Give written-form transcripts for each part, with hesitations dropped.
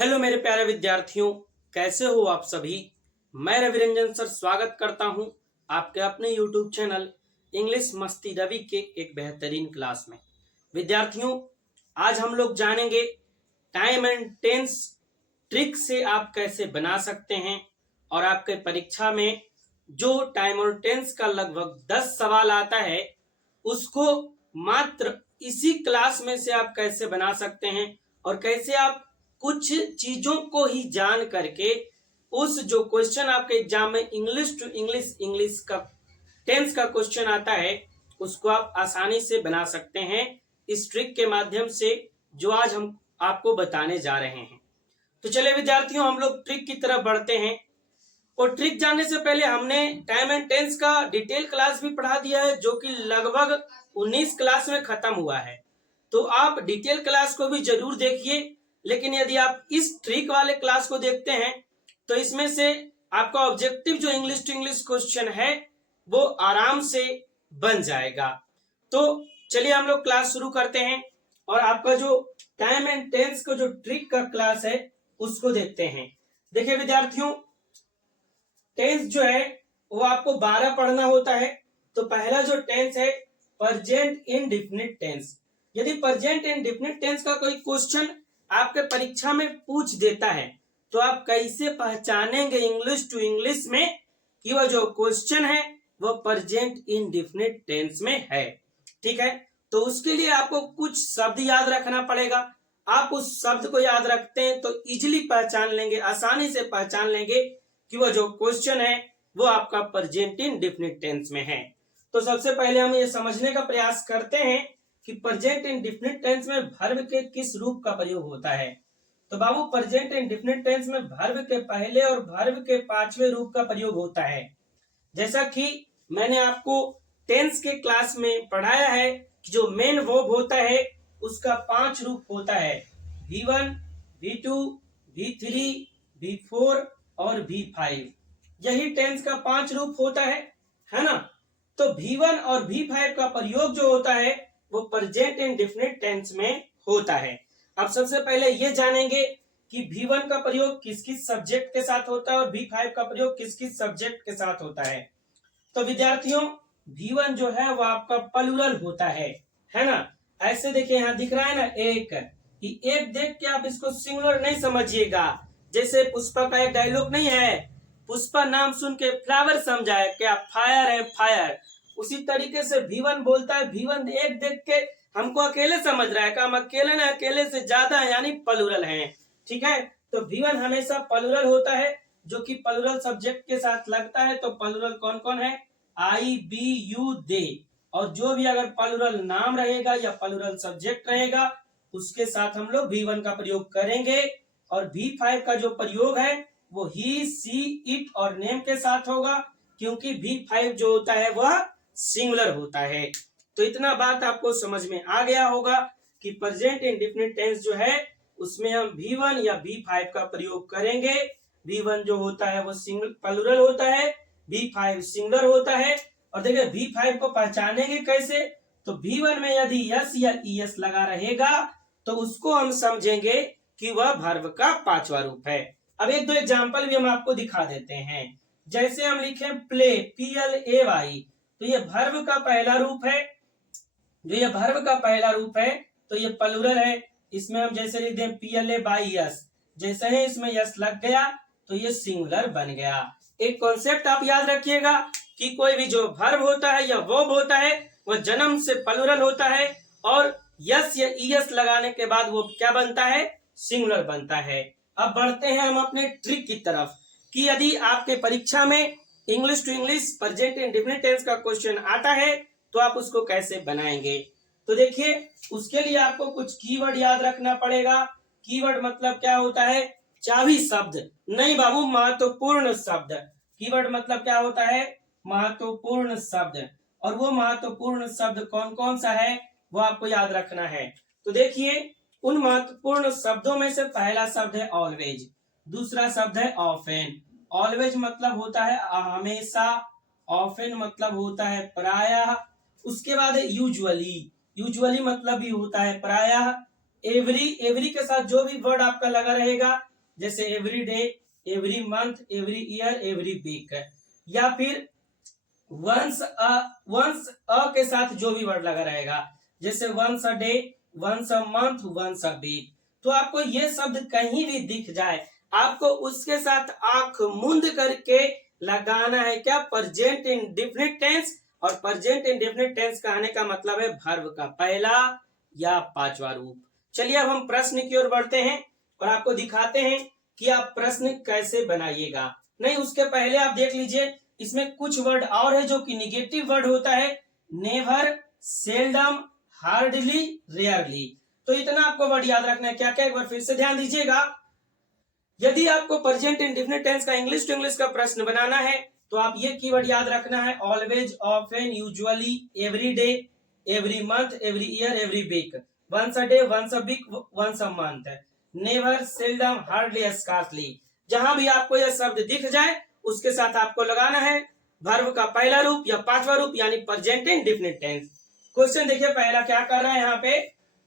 Hello मेरे प्यारे विद्यार्थियों, कैसे हो आप सभी। मैं रवि रंजन सर स्वागत करता हूं आपके अपने यूट्यूब चैनल इंग्लिश मस्ती रवि के एक बेहतरीन क्लास में। विद्यार्थियों, आज हम लोग जानेंगे टाइम एंड टेंस ट्रिक से आप कैसे बना सकते हैं और आपके परीक्षा में जो टाइम और टेंस का लगभग 10 सवाल आता है उसको मात्र इसी क्लास में से आप कैसे बना सकते हैं और कैसे आप कुछ चीजों को ही जान करके उस जो क्वेश्चन आपके एग्जाम में इंग्लिश टू इंग्लिश का टेंस का क्वेश्चन आता है उसको आप आसानी से बना सकते हैं इस ट्रिक के माध्यम से जो आज हम आपको बताने जा रहे हैं। तो चलिए विद्यार्थियों, हम लोग ट्रिक की तरफ बढ़ते हैं। और ट्रिक जानने से पहले हमने टाइम एंड टेंस का डिटेल क्लास भी पढ़ा दिया है जो कि लगभग 19 क्लास में खत्म हुआ है, तो आप डिटेल क्लास को भी जरूर देखिए। लेकिन यदि आप इस ट्रिक वाले क्लास को देखते हैं तो इसमें से आपका ऑब्जेक्टिव जो इंग्लिश टू इंग्लिश क्वेश्चन है वो आराम से बन जाएगा। तो चलिए हम लोग क्लास शुरू करते हैं और आपका जो टाइम एंड टेंस का जो ट्रिक का क्लास है उसको देखते हैं। देखिए विद्यार्थियों, टेंस जो है वो आपको 12 पढ़ना होता है। तो पहला जो टेंस है प्रेजेंट इंडेफिनिट टेंस। यदि प्रेजेंट इंडेफिनिट टेंस का कोई क्वेश्चन आपके परीक्षा में पूछ देता है तो आप कैसे पहचानेंगे इंग्लिश टू इंग्लिश में कि वह जो क्वेश्चन है वह प्रेजेंट इंडेफिनिट टेंस में है। ठीक है, तो उसके लिए आपको कुछ शब्द याद रखना पड़ेगा। आप उस शब्द को याद रखते हैं तो इजिली पहचान लेंगे, आसानी से पहचान लेंगे कि वह जो क्वेश्चन है वो आपका प्रेजेंट इंडेफिनिट टेंस में है। तो सबसे पहले हम ये समझने का प्रयास करते हैं कि प्रेजेंट इंडेफिनिट टेंस में वर्ब के किस रूप का प्रयोग होता है। तो बाबू, प्रेजेंट इंडेफिनिट टेंस में वर्ब के पहले और वर्ब के पांचवें रूप का प्रयोग होता है। जैसा कि मैंने आपको टेंस के क्लास में पढ़ाया है कि जो मेन वर्ब होता है उसका 5 रूप होता है, V1, V2, V3, V4 और V5। यही टेंस का 5 रूप होता है ना। तो V1 और V5 का प्रयोग जो होता है वो प्रेजेंट इंडेफिनिट टेंस में होता है। अब सबसे पहले ये जानेंगे कि V1 का प्रयोग किस किस सब्जेक्ट के साथ होता है और V5 का प्रयोग किस किस सब्जेक्ट के साथ होता है। तो विद्यार्थियों, V1 जो है वो आपका प्लूरल होता है ना। ऐसे देखिए यहाँ दिख रहा है ना एक, कि एक देख के आप इसको सिंगुलर नहीं समझिएगा। जैसे पुष्पा का एक डायलॉग नहीं है, पुष्पा नाम सुन के फ्लावर समझा है क्या, फायर है फायर। उसी तरीके से V1 बोलता है, V1 एक देख के हमको अकेले समझ रहा है, हम अकेले ना अकेले से ज्यादा है यानी प्लूरल है। ठीक है, तो V1 हमेशा प्लूरल होता है जो कि प्लूरल सब्जेक्ट के साथ लगता है। तो प्लूरल कौन कौन है, आई, बी, यू, दे। और जो भी अगर प्लूरल नाम रहेगा या प्लूरल सब्जेक्ट रहेगा उसके साथ हम लोग V1 का प्रयोग करेंगे। और V5 का जो प्रयोग है वो ही, सी, इट और नेम के साथ होगा, क्योंकि V5 जो होता है वह सिंगुलर होता है। तो इतना बात आपको समझ में आ गया होगा कि प्रेजेंट इंडेफिनिट टेंस जो है उसमें हम V1 या V5 का प्रयोग करेंगे। V1 जो होता है वो सिंगल प्लूरल होता है, V5 सिंगुलर होता है। और देखिए V5 को पहचानेंगे कैसे, तो V1 में यदि यस या ईएस लगा रहेगा तो उसको हम समझेंगे कि वह वर्ब का 5वां रूप है। अब एक दो एग्जांपल भी हम आपको दिखा देते हैं। जैसे हम लिखे प्ले, PLAY, तो ये वर्ब का पहला रूप है। जो ये वर्ब का पहला रूप है तो ये प्लूरल है। इसमें हम जैसे लिख दें PLAYS, जैसे ही इसमें यस लग गया तो ये सिंगुलर बन गया। एक कॉन्सेप्ट आप याद रखिएगा कि कोई भी जो वर्ब होता है या वर्ब होता है वह जन्म से प्लूरल होता है और यस या ईएस लगाने के बाद वो क्या बनता है, सिंगुलर बनता है। अब बढ़ते हैं हम अपने ट्रिक की तरफ कि यदि आपके परीक्षा में English to English present indefinite tense का क्वेश्चन आता है तो आप उसको कैसे बनाएंगे। तो देखिए उसके लिए आपको कुछ कीवर्ड याद रखना पड़ेगा। कीवर्ड मतलब क्या होता है, चाबी शब्द नहीं बाबू, महत्वपूर्ण शब्द। कीवर्ड मतलब क्या होता है, महत्वपूर्ण शब्द। और वो महत्वपूर्ण शब्द कौन कौन सा है वो आपको याद रखना है। तो देखिए उन महत्वपूर्ण शब्दों में से पहला शब्द है ऑलवेज, दूसरा शब्द है ऑफेन। ऑलवेज मतलब होता है हमेशा, ऑफेन मतलब होता है प्रायः। उसके बाद है यूजुअली, यूजुअली मतलब भी होता है प्रायः। एवरी, एवरी के साथ जो भी वर्ड आपका लगा रहेगा जैसे every day, every month, every year, every week, या फिर वंस अ के साथ जो भी वर्ड लगा रहेगा, जैसे once a day, once a month, once a week. तो आपको ये शब्द कहीं भी दिख जाए, आपको उसके साथ आंख मूंद करके लगाना है क्या, प्रेजेंट इंडेफिनिट टेंस। और प्रेजेंट इंडेफिनिट टेंस कहने का मतलब है वर्ब का पहला या पांचवा रूप। चलिए अब हम प्रश्न की ओर बढ़ते हैं और आपको दिखाते हैं कि आप प्रश्न कैसे बनाइएगा। नहीं, उसके पहले आप देख लीजिए, इसमें कुछ वर्ड और है जो कि निगेटिव वर्ड होता है, नेवर, सेल्डम, हार्डली, रेयरली। तो इतना आपको वर्ड याद रखना है। क्या क्या, एक बार फिर से ध्यान दीजिएगा। यदि आपको प्रेजेंट इंडेफिनिट टेंस का इंग्लिश टू इंग्लिश का प्रश्न बनाना है तो आप ये कीवर्ड याद रखना है, always, often, usually, every day, every month, every year, every week, once a day, once a week, once a month, never, seldom, hardly, scarcely. जहां भी आपको यह शब्द दिख जाए उसके साथ आपको लगाना है वर्ब का पहला रूप या पांचवा रूप, यानी प्रेजेंट इंडेफिनिट टेंस। क्वेश्चन देखिए पहला क्या कर रहा है यहाँ पे,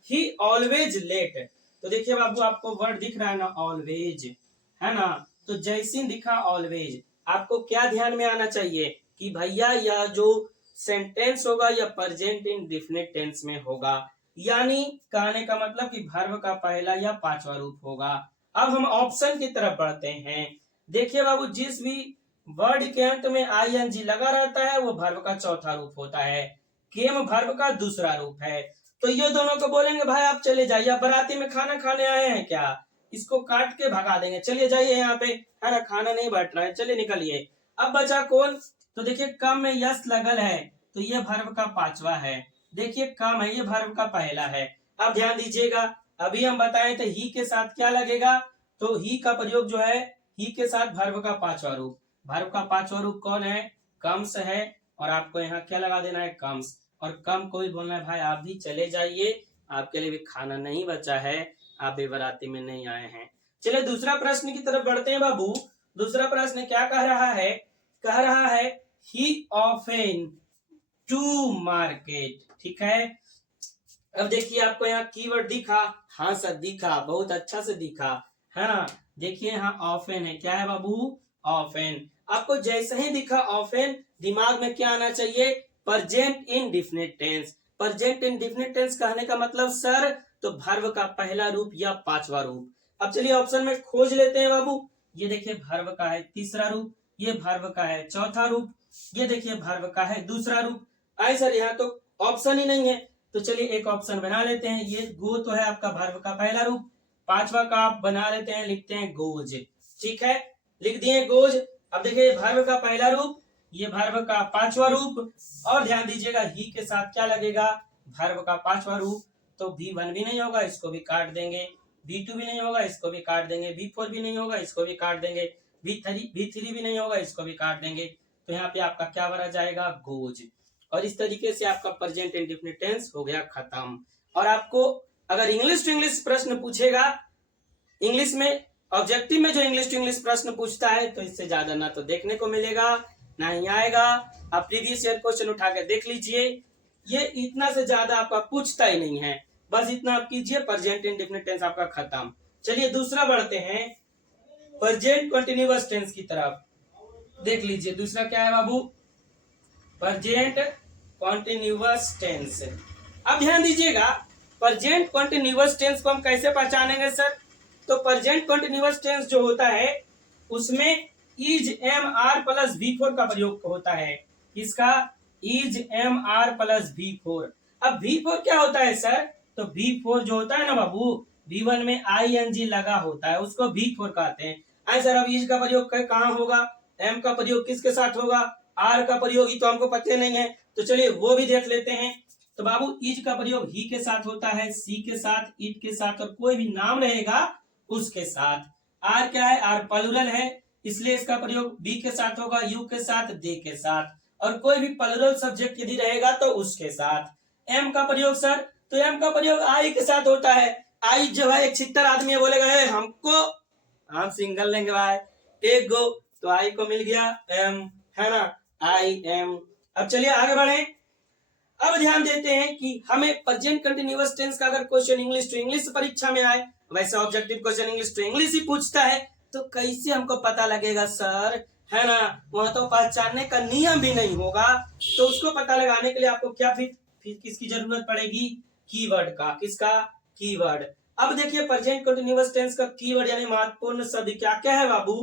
ही ऑलवेज लेट। तो देखिए बाबू, आपको वर्ड दिख रहा है ना, ऑलवेज, है ना। तो जैसे दिखा ऑलवेज, आपको क्या ध्यान में आना चाहिए कि भैया यह जो सेंटेंस होगा यह प्रेजेंट इंडेफिनिट टेंस में होगा, यानी कहने का मतलब कि वर्ब का पहला या पांचवा रूप होगा। अब हम ऑप्शन की तरफ बढ़ते हैं। देखिए बाबू, जिस भी वर्ड के अंत में आईएनजी लगा रहता है वो वर्ब का चौथा रूप होता है, केम वर्ब का दूसरा रूप है। तो ये दोनों को बोलेंगे भाई आप चले जाइए, आप बाराती में खाना खाने आए हैं क्या, इसको काट के भगा देंगे, चलिए जाइए यहाँ पे, है ना, खाना नहीं बैठ रहा है, चलिए निकलिए। अब बचा कौन, तो देखिए कम में यस लगल है, तो ये वर्ब का पांचवा है। देखिए कम है, ये वर्ब का पहला है। अब ध्यान दीजिएगा, अभी हम बताए थे ही के साथ क्या लगेगा, तो ही का प्रयोग जो है, ही के साथ वर्ब का पांचवा रूप। वर्ब का पांचवा रूप कौन है, कम्स है। और आपको यहाँ क्या लगा देना है, कम्स। और कम को भी बोलना है भाई आप भी चले जाइए, आपके लिए भी खाना नहीं बचा है, आप भी बाराती में नहीं आए हैं। चलिए दूसरा प्रश्न की तरफ बढ़ते हैं बाबू। दूसरा प्रश्न क्या कह रहा है, कह रहा है ही ऑफन टू मार्केट। ठीक है, अब देखिए आपको यहाँ कीवर्ड दिखा, हाँ सर दिखा, बहुत अच्छा से दिखा, है ना। देखिए यहाँ ऑफन है, क्या है बाबू, ऑफन। आपको जैसे ही दिखा ऑफन, दिमाग में क्या आना चाहिए, present indefinite tense. Present indefinite tense कहने का मतलब सर, तो वर्ब का पहला रूप या पांचवा रूप। अब चलिए ऑप्शन में खोज लेते हैं बाबू। ये देखिए वर्ब का है तीसरा रूप, ये वर्ब का है चौथा रूप, ये देखिए वर्ब का है दूसरा रूप। आए सर यहाँ तो ऑप्शन ही नहीं है, तो चलिए एक ऑप्शन बना लेते हैं। ये गो तो है आपका वर्ब का पहला रूप, पांचवा का आप बना लेते हैं, लिखते हैं गोज। ठीक है, लिख दिए गोज। अब देखिए वर्ब का पहला रूप, ये वर्ब का पांचवा रूप। और ध्यान दीजिएगा ही के साथ क्या लगेगा, वर्ब का पांचवा रूप। तो V1 भी नहीं होगा, इसको भी काट देंगे, V2 भी नहीं होगा, इसको भी काट देंगे, V4 भी नहीं होगा, इसको भी काट देंगे, V3 भी नहीं होगा, इसको भी काट देंगे। तो यहाँ पे आपका क्या बना जाएगा, गोज। और इस तरीके से आपका प्रेजेंट इंडेफिनिट टेंस हो गया खत्म। और आपको अगर इंग्लिश टू इंग्लिश प्रश्न पूछेगा, इंग्लिश में ऑब्जेक्टिव में जो इंग्लिश टू इंग्लिश प्रश्न पूछता है, तो इससे ज्यादा ना तो देखने को मिलेगा ना ही आएगा। आप प्रीवियस ईयर क्वेश्चन उठा के देख लीजिए, ये इतना से ज्यादा आपका पूछता ही नहीं है। बस इतना आप कीजिए, प्रेजेंट इंडेफिनिट टेंस आपका खत्म। चलिए दूसरा बढ़ते हैं, प्रेजेंट कंटिन्यूअस टेंस की तरफ। देख लीजिए दूसरा क्या है बाबू, प्रेजेंट कंटिन्यूअस टेंस। अब ध्यान दीजिएगा, प्रेजेंट कंटिन्यूअस टेंस को हम कैसे पहचानेंगे सर, तो प्रेजेंट कंटिन्यूअस टेंस जो होता है उसमें is am are plus V4 का प्रयोग होता है। इसका is am are plus V4। अब V4 क्या होता है सर, तो V4 जो होता है ना बाबू, V1 में ING लगा होता है, उसको V4 कहते हैं। आई सर अब इज का प्रयोग कहाँ होगा, एम का प्रयोग किसके साथ होगा, आर का प्रयोग ही तो हमको पता नहीं है, तो चलिए वो भी देख लेते हैं। तो बाबू इज का प्रयोग ही के साथ होता है, सी के साथ, इट के साथ, और कोई भी नाम रहेगा उसके साथ। आर क्या है, आर प्लूरल है, इसलिए इसका प्रयोग बी के साथ होगा, यू के साथ, दे के साथ, और कोई भी प्लूरल सब्जेक्ट यदि रहेगा तो उसके साथ। एम का प्रयोग सर, तो एम का प्रयोग आई के साथ होता है। आई जो है एक छितर आदमी बोलेगा है हमको, हम सिंगल लेंगे भाई, टेक गो, तो आई को मिल गया एम, है ना, आई एम। अब चलिए आगे बढ़े। अब ध्यान देते हैं कि हमें प्रेजेंट कंटिन्यूअस टेंस का अगर क्वेश्चन इंग्लिश टू इंग्लिश परीक्षा में आए, वैसे objective question English to English ही पूछता है, तो कैसे हमको पता लगेगा सर, है ना। वहां तो पहचानने का नियम भी नहीं होगा, तो उसको पता लगाने के लिए आपको क्या फिर किसकी जरूरत पड़ेगी, कीवर्ड का। किसका, कीवर्ड। अब देखिए प्रेजेंट कंटीन्यूअस टेंस का कीवर्ड यानी महत्वपूर्ण शब्द क्या क्या है बाबू।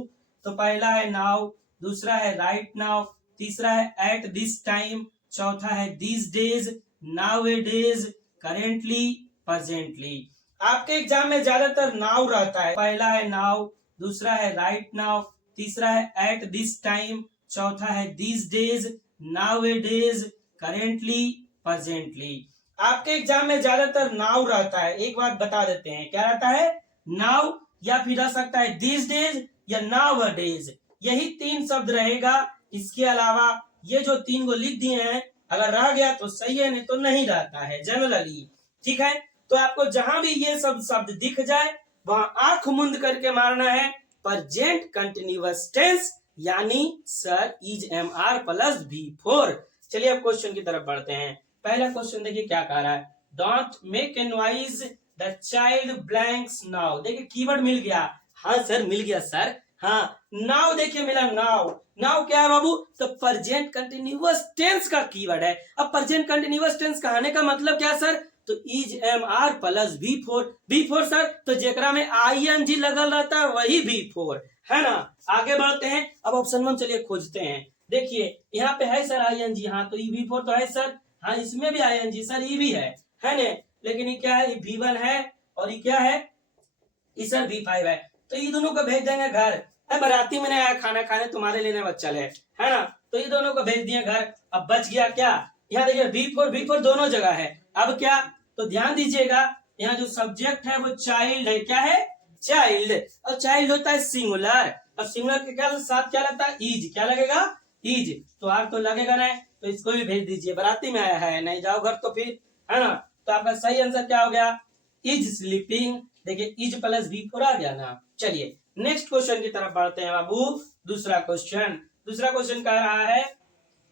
तो पहला है नाउ, दूसरा है राइट नाउ, तीसरा है एट दिस टाइम, चौथा है this days, now A days, currently, presently. आपके एग्जाम में ज्यादातर नाउ रहता है। पहला है नाउ, दूसरा है राइट नाउ, तीसरा है एट दिस टाइम, चौथा है this days, now A days, currently, presently. आपके एग्जाम में ज्यादातर नाउ रहता है। एक बात बता देते हैं, क्या रहता है, नाउ, या फिर रह सकता है दिस डेज या नाउ अ डेज, यही तीन शब्द रहेगा। इसके अलावा ये जो तीन को लिख दिए हैं, अगर रह गया तो सही है, नहीं तो नहीं रहता है जनरली। ठीक है, तो आपको जहां भी ये सब शब्द दिख जाए वहां आंख मुंद करके मारना है प्रेजेंट कंटिन्यूअस टेंस यानी sir is am are plus V4। चलिए अब क्वेश्चन की तरफ बढ़ते हैं। पहला क्वेश्चन देखिए क्या कह रहा है, don't make a noise the child blanks now. देखिए कीवर्ड मिल गया, हाँ सर मिल गया सर, हाँ नाउ देखिए मिला, नाउ। नाउ क्या है बाबू, तो प्रेजेंट कंटिन्यूअस टेंस का कीवर्ड है। अब प्रेजेंट कंटिन्यूअस टेंस कहने का मतलब क्या सर, तो is am are plus V4। V4 sir, तो जेकरा में ING लगल रहता है वही V4 है ना। आगे बढ़ते हैं, अब ऑप्शन 1 चलिए खोजते हैं। देखिए यहाँ पे है सर ING, हाँ तो V4 तो है सर, हाँ इसमें भी ING सर, ये भी है ना। लेकिन ये क्या है, V1 है और ये क्या है, ये सर V5 है। तो ये दोनों को भेज देंगे घर। बाराती में नहीं आया खाना खाने, तुम्हारे लिए बच्चा है ना। तो ये दोनों को भेज दिए घर। अब बच गया क्या, यहाँ देखिए V4 दोनों जगह है। अब क्या, तो ध्यान दीजिएगा, यहाँ जो सब्जेक्ट है वो चाइल्ड है। क्या है, चाइल्ड। और चाइल्ड होता है सिंगुलर, और सिंगुलर के क्या साथ क्या लगता है, इज। क्या लगेगा, इज। तो आग तो लगेगा नहीं, तो इसको भी भेज दीजिए, बाराती में आया है, नहीं जाओ घर तो फिर, है ना। तो आपका सही आंसर क्या हो गया, इज स्लीपिंग। देखिए इज प्लस V4 आ गया ना। चलिए नेक्स्ट क्वेश्चन की तरफ बढ़ते हैं बाबू। दूसरा क्वेश्चन कह रहा है,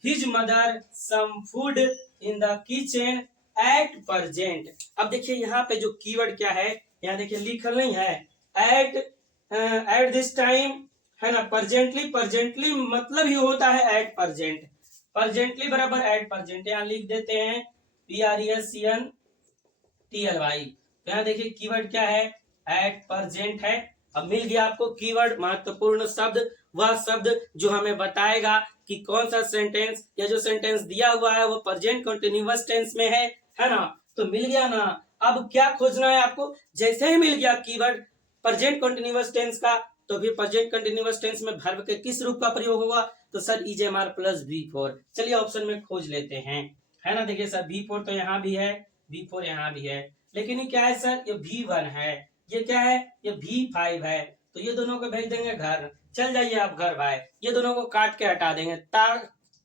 his mother some food in the kitchen at present. अब देखिए यहाँ पे जो कीवर्ड क्या है, यहाँ देखिए लिखल नहीं है, एट दिस टाइम, है ना। प्रेजेंटली मतलब ही होता है एट प्रेजेंट। प्रेजेंटली बराबर एट प्रेजेंट, यहाँ लिख देते हैं PRESENTLY। यहाँ देखिए कीवर्ड क्या है, एट प्रेजेंट है। अब मिल गया आपको कीवर्ड, महत्वपूर्ण शब्द, वह शब्द जो हमें बताएगा कि कौन सा सेंटेंस या जो सेंटेंस दिया हुआ है वो प्रेजेंट कंटीन्यूअस टेंस में है ना। तो मिल गया ना। अब क्या खोजना है आपको, जैसे ही मिल गया कीवर्ड प्रेजेंट कंटीन्यूअस टेंस का, तो फिर प्रेजेंट कंटीन्यूअस टेंस में वर्ब के किस रूप का प्रयोग होगा, तो sir is am are plus V4। चलिए ऑप्शन में खोज लेते हैं, है ना। देखिए सर V4 तो यहाँ भी है, V4 यहाँ भी है, लेकिन ये क्या है सर, ये V1 है, ये क्या है, ये V5 है। तो ये दोनों को भेज देंगे घर। चल जाइए आप घर भाई, ये दोनों को काट के हटा देंगे,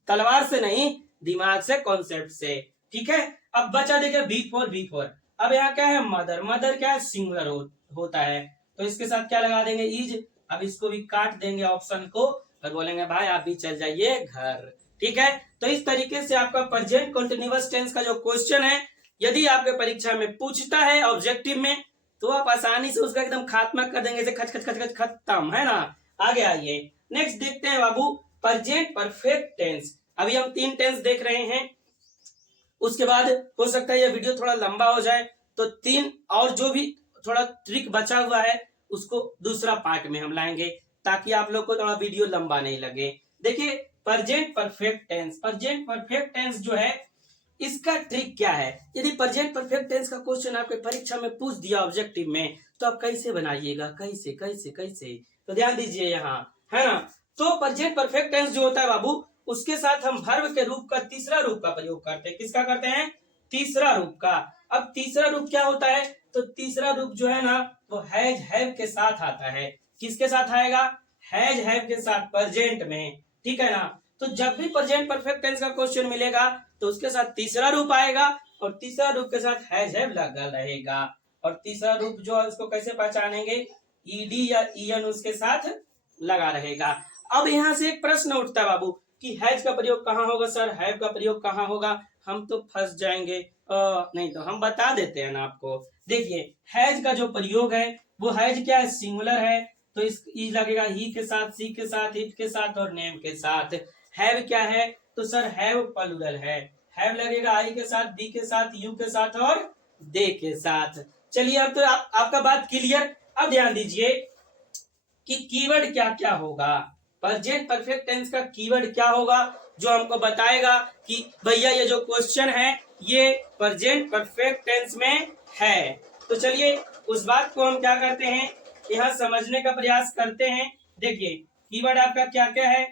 तलवार से नहीं, दिमाग से, कॉन्सेप्ट से। ठीक है, अब बचा देखिए V4। अब यहाँ क्या है, मदर क्या है, सिंगुलर होता है, तो इसके साथ क्या लगा देंगे, इज। अब इसको भी काट देंगे ऑप्शन को, और बोलेंगे भाई आप भी चल जाइए घर। ठीक है, तो इस तरीके से आपका प्रेजेंट कंटीन्यूअस टेंस का जो क्वेश्चन है, यदि आपके परीक्षा में पूछता है ऑब्जेक्टिव में, तो आप आसानी से उसका एकदम खात्मा कर देंगे, खच खच खच खच खत्म, है ना। आगे आइए, नेक्स्ट देखते हैं बाबू, प्रेजेंट परफेक्ट टेंस। अभी हम 3 टेंस देख रहे हैं, उसके बाद हो सकता है यह वीडियो थोड़ा लंबा हो जाए, तो 3 और जो भी थोड़ा ट्रिक बचा हुआ है उसको दूसरा पार्ट में हम लाएंगे, ताकि आप लोग को थोड़ा वीडियो लंबा नहीं लगे। देखिए प्रेजेंट परफेक्ट टेंस जो है, इसका ट्रिक क्या है। यदि प्रेजेंट परफेक्ट टेंस का क्वेश्चन आपके परीक्षा में पूछ दिया ऑब्जेक्टिव में, तो आप कैसे बनाइएगा, कैसे। तो ध्यान दीजिए यहाँ, है ना। तो प्रेजेंट परफेक्ट टेंस जो होता है बाबू, उसके साथ हम वर्ब के रूप का तीसरा रूप का प्रयोग करते हैं। किसका करते हैं, तीसरा रूप का। अब तीसरा रूप क्या होता है, तो तीसरा रूप जो है ना, वो हैज हैव के साथ आता है। किसके साथ आएगा, हैज हैव के साथ, प्रेजेंट में। ठीक है ना। तो जब भी प्रेजेंट परफेक्ट टेंस का क्वेश्चन मिलेगा, तो उसके साथ तीसरा रूप आएगा, और तीसरा रूप के साथ हैज हैव लगा रहेगा। और तीसरा रूप जो है उसको कैसे पहचानेंगे, ईडी या ईएन उसके साथ लगा रहेगा। अब यहाँ से एक प्रश्न उठता है बाबू कि हैज का प्रयोग कहाँ होगा सर, हैव का प्रयोग कहाँ होगा। हम तो फंस जाएंगे, नहीं तो हम बता देते हैं ना आपको। देखिए हैज का जो प्रयोग है वो हैज क्या है, सिंगुलर है, तो इस ई लगेगा ही के साथ, सी के साथ, इट के साथ और नेम के साथ। हैव क्या है, तो सर हैव प्लूरल है, हैव लगेगा आई के साथ, बी के साथ, यू के साथ और दे के साथ। चलिए अब तो आपका बात क्लियर। अब ध्यान दीजिए कि कीवर्ड क्या क्या होगा। प्रेजेंट परफेक्ट टेंस का कीवर्ड क्या होगा, जो हमको बताएगा कि भैया ये जो क्वेश्चन है ये प्रेजेंट परफेक्ट टेंस में है। तो चलिए उस बात को हम क्या करते हैं, यहाँ समझने का प्रयास करते हैं। देखिए कीवर्ड आपका क्या क्या है,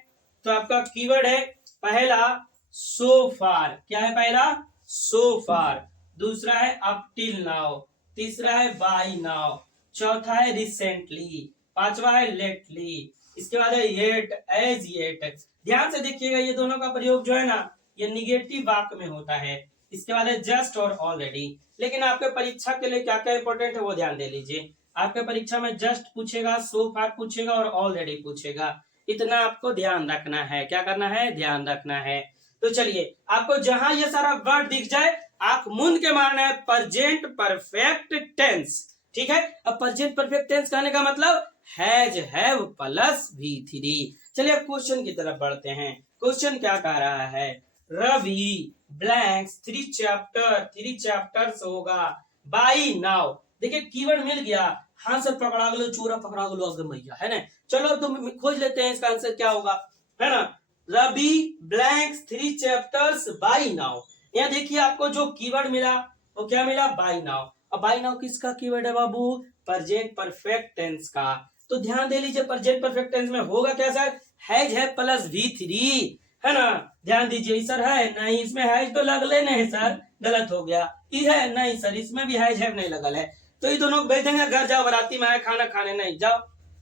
तो आपका कीवर्ड है पहला सो फार, क्या है पहला, सो फार। दूसरा है अप टिल नाउ, तीसरा है बाय नाउ, चौथा है रिसेंटली, पांचवा है लेटली, इसके बाद है येट, एज येट। ध्यान से देखिएगा ये दोनों का प्रयोग जो है ना ये निगेटिव वाक्य में होता है। इसके बाद है जस्ट और ऑलरेडी। लेकिन आपके परीक्षा के लिए क्या क्या इंपॉर्टेंट है वो ध्यान दे लीजिए। आपके परीक्षा में जस्ट पूछेगा, सो फार पूछेगा और ऑलरेडी पूछेगा। इतना आपको ध्यान रखना है। क्या करना है, ध्यान रखना है। तो चलिए आपको जहां ये सारा वर्ड दिख जाए आंख मूंद के मारना है प्रेजेंट परफेक्ट टेंस। ठीक है, अब प्रेजेंट परफेक्ट टेंस कहने का मतलब हैज, हैव प्लस V3। चलिए अब क्वेश्चन की तरफ बढ़ते हैं। क्वेश्चन क्या कह रहा है, रवि ब्लैंक्स 3 चैप्टर्स होगा बाई नाउ। देखिए कीवर्ड मिल गया, हाँ सर पकड़ा गलो, चोरा पकड़ा गलो अगर मैया, है ना। चलो अब तो खोज लेते हैं इसका आंसर क्या होगा, है ना। रवि ब्लैंक्स 3 चैप्टर्स बाई नाउ। यहाँ देखिए आपको जो कीवर्ड मिला वो क्या मिला, बाई नाउ। अब बाई नाउ किसका कीवर्ड है बाबू, प्रेजेंट परफेक्ट टेंस का। तो ध्यान दे लीजिए प्रेजेंट परफेक्ट टेंस में होगा क्या सर, हैज है प्लस V3, है ना। ध्यान दीजिए सर है नहीं, इसमें हैज तो लगले नहीं सर, गलत हो गया। ई है नहीं सर, इसमें भी हैज है नहीं लगल है। तो ये दोनों भेज देंगे घर जाओ बराती में आए खाना खाने नहीं जाओ,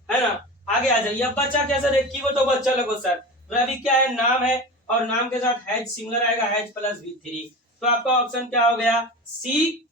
है ना। आगे आ जाइए। अब बच्चा क्या सर, एक कीवर्ड तो बच्चा लगो सर। रवि क्या है, नाम है और नाम के साथ हैज सिंगुलर आएगा, हैज प्लस V3। तो आपका ऑप्शन क्या हो गया, सी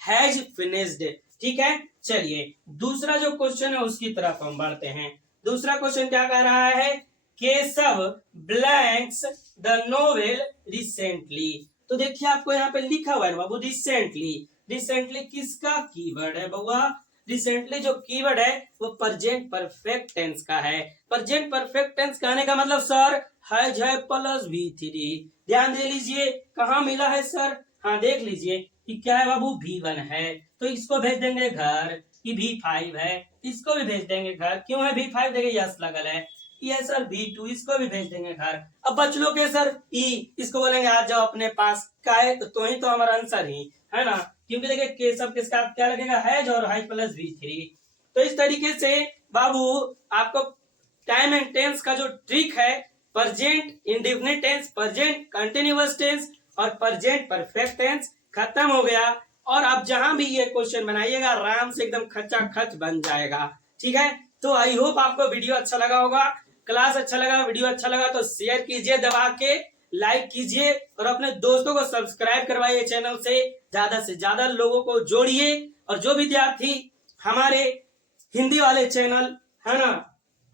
हैज फिनिश्ड। ठीक है, चलिए दूसरा जो क्वेश्चन है उसकी तरफ हम बढ़ते हैं। दूसरा क्वेश्चन क्या कह रहा है, Keshav blanks the novel recently. तो देखिए आपको यहाँ पे लिखा हुआ है बाबू रिसेंटली। रिसेंटली किसका कीवर्ड है बउआ, रिसेंटली जो कीवर्ड है वो प्रेजेंट परफेक्ट टेंस का है। प्रेजेंट परफेक्ट टेंस कहने का मतलब सर हैज है प्लस V3। ध्यान दे लीजिए कहाँ मिला है सर, हाँ देख लीजिए कि क्या है बाबू, V1 है तो इसको भेज देंगे घर। कि V5 है, इसको भी भेज देंगे घर। क्यों है V5, देखिए यस लगल है। ये सर V2, इसको भी भेज देंगे घर। अब बच लो के सर ई, इसको बोलेंगे आ जाओ अपने पास। का है तो ही तो हमारा आंसर ही है ना, क्योंकि देखिए केशव किसका क्या लगेगा, हैज और हैज प्लस V3। तो इस तरीके से बाबू आपको टाइम एंड टेंस का जो ट्रिक है, present indefinite tense, present continuous tense और प्रेजेंट परफेक्ट टेंस खत्म हो गया। और आप जहां भी ये क्वेश्चन बनाइएगा आराम से एकदम खचा खच बन जाएगा। ठीक है, तो आई होप आपको वीडियो अच्छा लगा होगा, क्लास अच्छा लगा, वीडियो अच्छा लगा तो शेयर कीजिए, दबा के लाइक कीजिए और अपने दोस्तों को सब्सक्राइब करवाइए चैनल से। ज्यादा से ज्यादा लोगों को जोड़िए। और जो विद्यार्थी हमारे हिंदी वाले चैनल है ना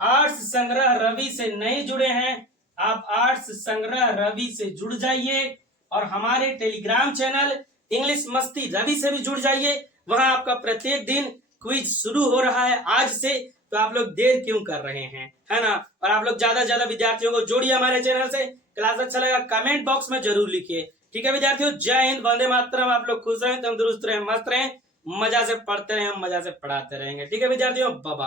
आर्ट्स संग्रह रवि से नहीं जुड़े हैं, आप आर्ट्स संग्रह रवि से जुड़ जाइए और हमारे टेलीग्राम चैनल इंग्लिश मस्ती रवि से भी जुड़ जाइए। वहां आपका प्रत्येक दिन क्विज शुरू हो रहा है आज से। तो आप लोग देर क्यों कर रहे हैं, है ना। और आप लोग ज्यादा से ज्यादा विद्यार्थियों को जोड़िए हमारे चैनल से। क्लास अच्छा लगा कमेंट बॉक्स में जरूर लिखिए। ठीक है विद्यार्थियों, जय हिंद, वंदे मातरम। आप लोग खुश रहें, तंदुरुस्त रहें, मस्त रहें, मजा से पढ़ते रहें, मजा से पढ़ाते रहेंगे। ठीक है विद्यार्थियों, बाय बाय।